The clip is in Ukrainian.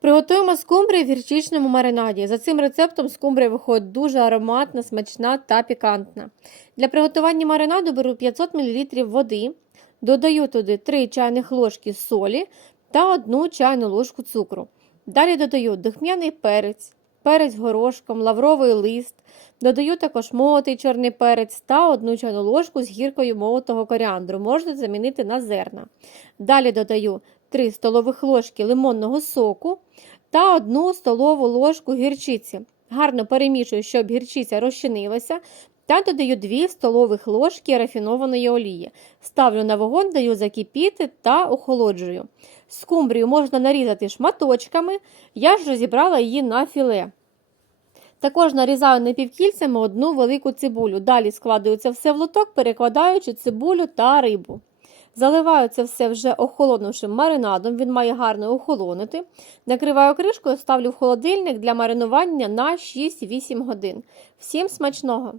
Приготуємо скумбрію в гірчичному маринаді. За цим рецептом скумбрія виходить дуже ароматна, смачна та пікантна. Для приготування маринаду беру 500 мл води, додаю туди 3 чайних ложки солі та 1 чайну ложку цукру. Далі додаю духмяний перець, перець горошком, лавровий лист. Додаю також молотий чорний перець та 1 чайну ложку з гіркою молотого коріандру. Можна замінити на зерна. Далі додаю 3 столових ложки лимонного соку та 1 столову ложку гірчиці. Гарно перемішую, щоб гірчиця розчинилася. Та додаю 2 столових ложки рафінованої олії. Ставлю на вогонь, даю закипіти та охолоджую. Скумбрію можна нарізати шматочками, я ж розібрала її на філе. Також нарізаю напівкільцями одну велику цибулю. Далі складаю це все в лоток, перекладаючи цибулю та рибу. Заливаю це все вже охолонувшим маринадом, він має гарно охолонити. Накриваю кришкою, ставлю в холодильник для маринування на 6-8 годин. Всім смачного!